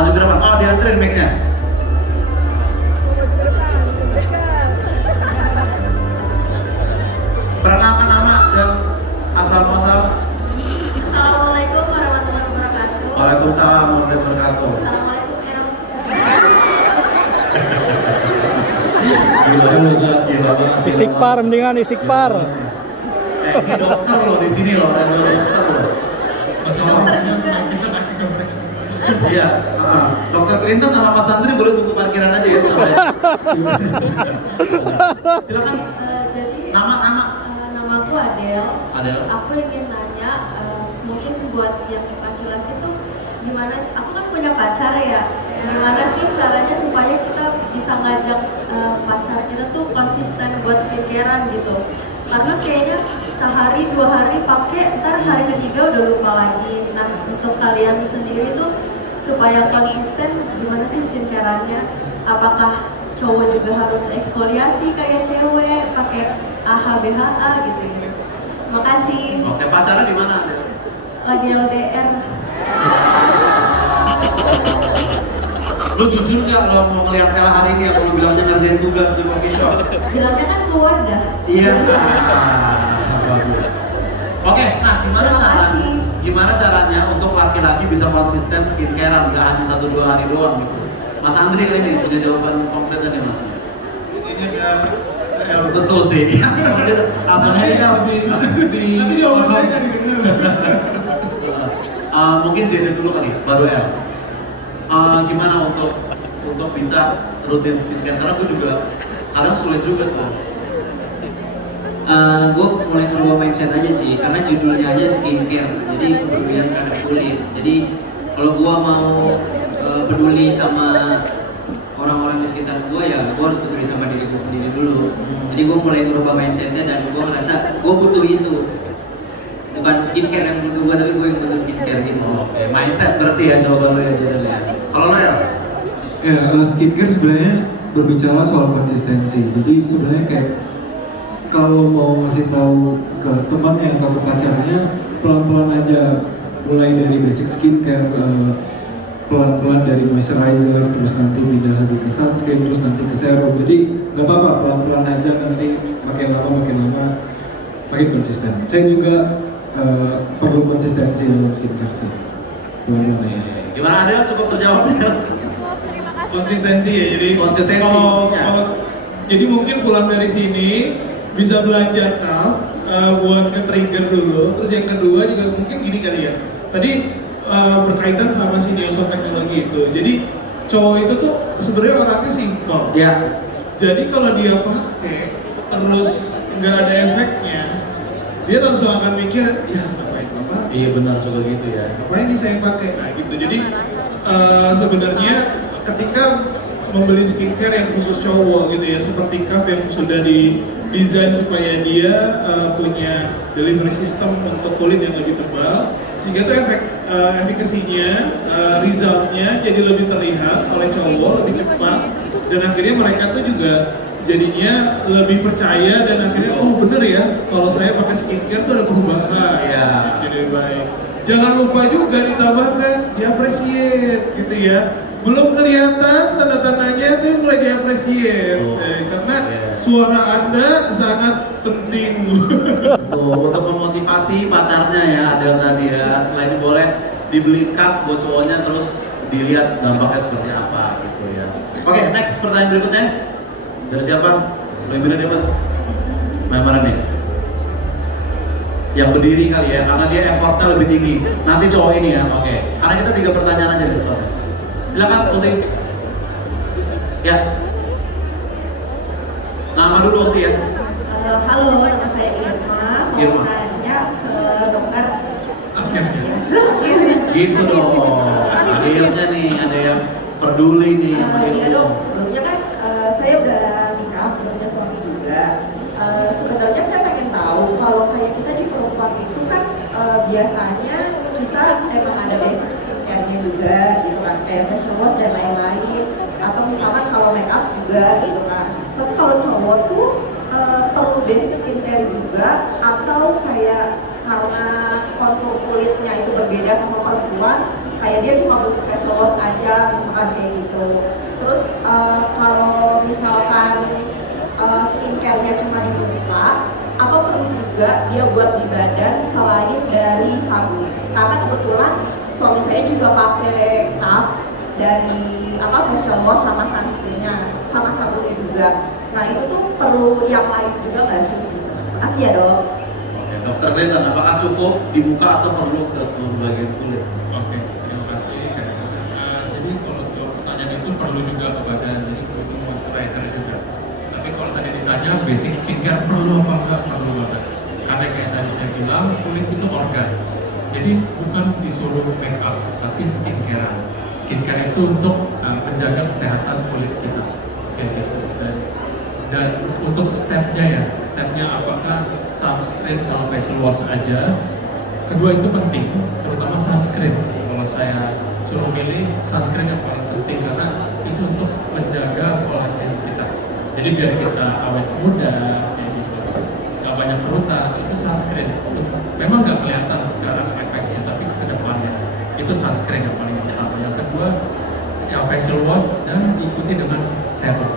Maju ke depan. Oh, dianterin mic-nya. Perkenalkan nama dan asal muasal. Assalamualaikum warahmatullahi wabarakatuh. Waalaikumsalam warahmatullahi wabarakatuh. Assalamualaikum Em. Gila banget. Istighfar mendingan istighfar. Ini dokter loh di sini loh, ada dua dokter loh. Masalahnya kita kasih ke mereka. Iya, Dokter Clinton sama Mas Andri boleh tunggu parkiran aja ya sampai. Silakan. Jadi Nama. namaku Adel. Adel. Aku ingin nanya, mungkin buat yang laki-laki tuh gimana? Aku kan punya pacar ya. Gimana sih caranya supaya kita bisa ngajak pacar kita tuh konsisten buat skincarean gitu? Karena kayaknya sehari 2 hari pakai, ntar hari ketiga udah lupa lagi. Nah, untuk kalian sendiri tuh supaya konsisten gimana sih skincareannya? Apakah cowok juga harus eksfoliasi kayak cewek, pakai AHA BHA gitu? Makasih. Oke, pacarnya di mana Adel? Lagi LDR. Lu jujur nggak lo mau ngeliat Ella hari ini apa lu bilangnya ngerjain tugas di coffee shop? Bilangnya kan keluar dah. Iya. Bagus. Oke, nah gimana caranya untuk laki-laki bisa konsisten skincarean nggak hanya 1-2 hari doang gitu? Mas Andri kali ini punya jawaban konkretnya nih Mas. Intinya ya Betul sih. Langsung aja. Tapi jawaban saya nggak didengar. Mungkin Jaden dulu kali, baru L. Gimana untuk bisa rutin skincare? Karena gue juga kadang sulit juga tuh. Gue mulai merubah mindset aja sih, karena judulnya aja skincare, jadi kepedulian terhadap kulit. Jadi kalau gue mau peduli sama orang-orang di sekitar gue, ya gue harus peduli sama diri gue sendiri dulu. Jadi gue mulai merubah mindsetnya dan gue ngerasa gue butuh itu. Bukan skincare yang butuh gue, tapi gue yang butuh skincare gitu. Oke, mindset berarti ya jawaban lo ya Jaden ya. Kalau lo ya? Ya, skincare sebenarnya berbicara soal konsistensi. Jadi sebenarnya kayak kalau mau ngasih tahu ke temannya atau ke pacarnya, pelan-pelan aja, mulai dari basic skincare, pelan-pelan dari moisturizer, terus nanti pindah lagi ke sunscreen, terus nanti ke serum. Jadi nggak apa-apa, pelan-pelan aja, nanti makin lama makin konsisten. Saya juga perlu konsistensi dalam skincare sih. Pelan-pelan aja. Gimana Adel? Cukup terjawab ya? Konsistensi ya, jadi Konsistensi. jadi mungkin pulang dari sini bisa belanja tas buat nge-trigger dulu. Terus yang kedua juga mungkin gini kali ya, tadi berkaitan sama si Neoson teknologi itu. Jadi cowok itu tuh sebenarnya orangnya simpel. Ya. Jadi kalau dia pakai terus nggak ada efeknya, dia langsung akan mikir, ya ngapain bapak? Iya benar juga gitu ya. Ngapain nih saya pakai? Nah gitu. Jadi sebenarnya ketika membeli skincare yang khusus cowok gitu ya, seperti Kaf yang sudah didesain supaya dia punya delivery system untuk kulit yang lebih tebal, sehingga tuh efikasinya, resultnya jadi lebih terlihat oleh cowok, lebih cepat, dan akhirnya mereka tuh juga jadinya lebih percaya dan akhirnya oh bener ya kalau saya pakai skincare tuh ada perubahan. Iya. Jadi lebih baik. Jangan lupa juga ditambahkan diapresiasi gitu ya. Belum kelihatan tanda-tandanya itu mulai diapresiasi karena suara Anda sangat penting. Tuh, untuk memotivasi pacarnya ya Adel tadi ya. Setelah ini boleh dibeliin kaf buat cowoknya terus dilihat dampaknya seperti apa gitu ya. Oke, next pertanyaan berikutnya. Dari siapa? Lebih bener deh Mas. Mana nih? Yang berdiri kali ya, karena dia effortnya lebih tinggi. Nanti cowok ini ya, oke. Karena kita 3 pertanyaan aja di spotnya. Silakan Ulti. Ya. Nama dulu Ulti ya. Halo, nama saya Irma. Irma. Mau tanya ke dokter. Akhirnya. Gitu dong. Akhirnya nih ada yang peduli nih sama Iya ilmu. dong, sebelumnya kan saya udah nikah, udah punya suami juga. Sebenarnya saya pengen tahu kalau kayak kita di perempuan itu kan biasanya kita emang ada basic skincare-nya juga gitu kan, kayak facial wash dan lain-lain, atau misalkan kalau make up juga gitu kan. Tapi kalau cowok tuh perlu basic skincare juga, atau kayak karena kontur kulitnya itu berbeda sama perempuan, kayak dia cuma butuh facial wash aja, misalkan kayak gitu. Terus kalau misalkan skincare-nya cuma di muka, apa perlu juga dia buat di badan selain dari sabun? Karena kebetulan suami saya juga pakai Kaf dari facial wash sama sunscreen-nya, sama sabunnya juga. Nah itu tuh perlu yang lain juga nggak sih gitu? Makasih ya dok. Oke, Dokter Clinton, apakah cukup di muka atau perlu ke seluruh bagian kulit? Oke, terima kasih Kak. Jadi kalau untuk pertanyaan itu perlu juga ke badan, jadi butuh moisturizer juga. Tapi kalau tadi ditanya basic skincare perlu apa enggak? Perlu banget. Karena kayak tadi saya bilang, kulit itu organ. Jadi bukan disuruh make up, tapi skincare. Skincare itu untuk menjaga kesehatan kulit kita, kayak gitu. Dan untuk stepnya apakah sunscreen sama facial wash aja? Kedua itu penting, terutama sunscreen. Kalau saya suruh milih, sunscreen yang paling penting karena itu untuk menjaga kolagen kita. Jadi biar kita awet muda, kayak gitu, gak banyak kerutan, itu sunscreen. Memang gak kelihatan sekarang efeknya, tapi ke depannya itu sunscreen yang paling utama. Yang kedua, yang facial wash dan diikuti dengan serum.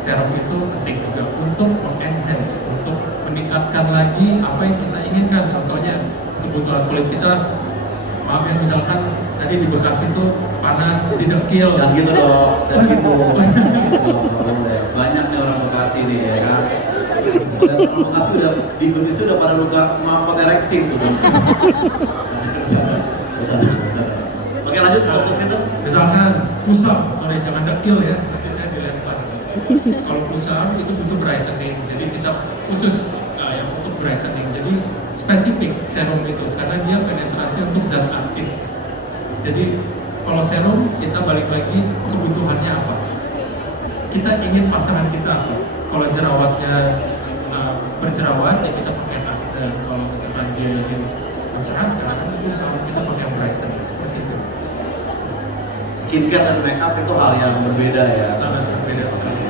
Serum itu penting juga untuk mengenhance, untuk meningkatkan lagi apa yang kita inginkan. Contohnya kebutuhan kulit kita, maaf ya misalkan tadi di Bekasi itu panas jadi dekil. Dan gitu dok, dan gitu. Banyak nih orang Bekasi nih ya kan. Dan orang Bekasi udah di betis udah pada luka mampot ereksi tuh. Oke lanjut Dokter Clinton. Misalkan kusam, jangan dekil ya, nanti saya dilempar. Kalau kusam itu butuh brightening, jadi kita khusus yang untuk brightening. Jadi spesifik serum itu karena dia penetrasi untuk zat aktif. Jadi kalau serum kita balik lagi kebutuhannya apa? Kita ingin pasangan kita apa? Kalau jerawatnya berjerawat ya kita pakai acne. Kalau misalkan dia ingin mencerahkan kusam kita pakai yang brightening seperti itu. Skincare dan makeup itu hal yang berbeda ya. Sangat berbeda sekali.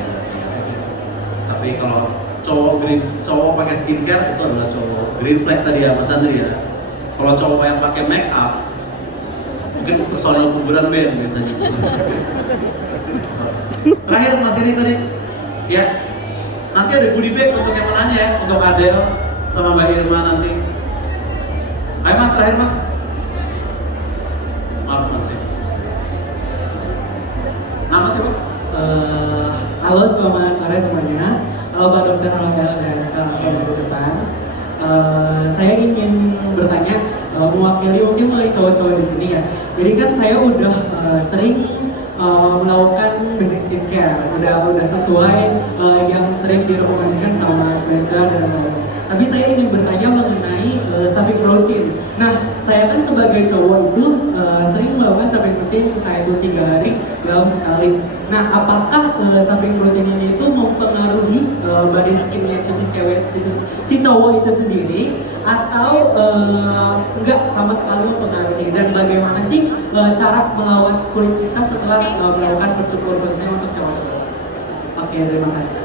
Tapi kalau cowok pakai skincare itu adalah cowok. Green flag tadi ya Mas Andri ya. Kalau cowok yang pakai makeup mungkin personal kuburan band biasanya. Terakhir Mas ini tadi ya. Nanti ada goodie bag untuk yang menanya ya, untuk Adel sama Mbak Irma nanti. Ayo Mas, terakhir Mas. Maaf Mas ya. Nama siapa? Halo, selamat sore semuanya. Halo Pak Dokter, halo El dan Kak depan. Saya ingin bertanya, mewakili mungkin mulai cowok-cowok di sini ya. Jadi kan saya udah sering melakukan basic skincare, udah sesuai yang sering direkomendasikan sama influencer dan lain-lain. Tapi saya ingin bertanya mengenai shaving routine. Nah, saya kan sebagai cowok itu sering melakukan shaving routine entah itu 3 hari dalam sekali. Nah, apakah shaving routine ini itu mempengaruhi body skinnya itu si cewek itu si cowok itu sendiri atau enggak sama sekali mempengaruhi? Dan bagaimana sih cara melawat kulit kita setelah melakukan bercukur khususnya untuk cowok-cowok? Oke, terima kasih.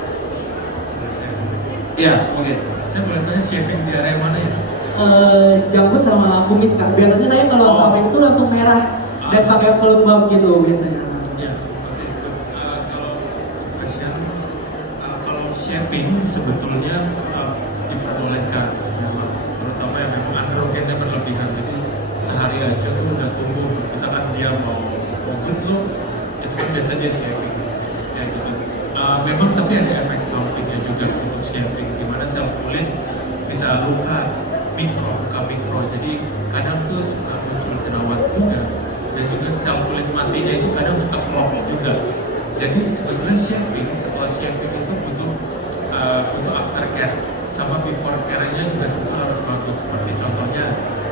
Iya, mungkin. Saya boleh tanya shaving di area mana ya? Janggut sama kumis Kak. Biasanya saya kalau shaving itu langsung merah dan pakai pelembab gitu biasanya. Ya, oke. Kalau question, kalau shaving sebetulnya diperbolehkan, memang, terutama yang memang androgennya berlebihan. Jadi sehari aja tuh udah tumbuh. Misalkan dia mau good look, itu kan biasanya dia shaving, kayak gitu. Memang tapi ada efek sampingnya juga untuk shaving, dimana sel kulit bisa luka mikro. Jadi kadang tuh suka muncul jerawat juga, dan juga sel kulit matinya itu kadang suka clog juga. Jadi sebetulnya setelah shaving itu butuh aftercare, sama before care-nya juga sebetulnya harus bagus. Seperti contohnya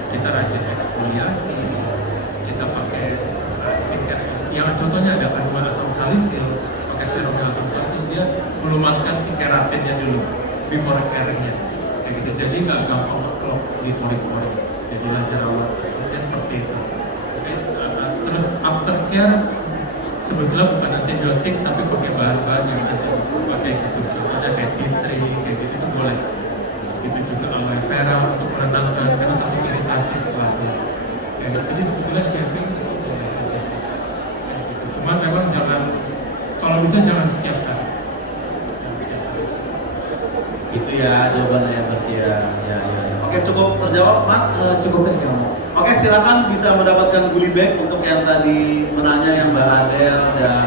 kita rajin eksfoliasi, kita pakai skincare. Yang contohnya ada kandungan asam salisil, pakai serum asam salisil, dia melumatkan si keratinnya dulu before care-nya, kayak gitu. Jadi nggak gampang ngeklok di pori-pori, jadilah jerawat. Ya seperti itu. Oke, terus aftercare sebetulnya bukan antibiotik tapi pakai bahan-bahan yang antibiotik, pakai gitu. Contohnya kayak tea tree, kayak gitu itu boleh. Gitu juga aloe vera untuk menenangkan karena takut iritasi setelahnya. Kayak gitu. Jadi sebetulnya shaving itu boleh aja sih. Kayak gitu. kalau bisa jangan setiap hari. Jangan setiap hari. Itu ya jawabannya ya berarti ya. Ya, ya. Oke, cukup terjawab Mas. Cukup terjawab. Oke, silakan bisa mendapatkan goodie bag untuk yang tadi menanya yang Mbak Adel dan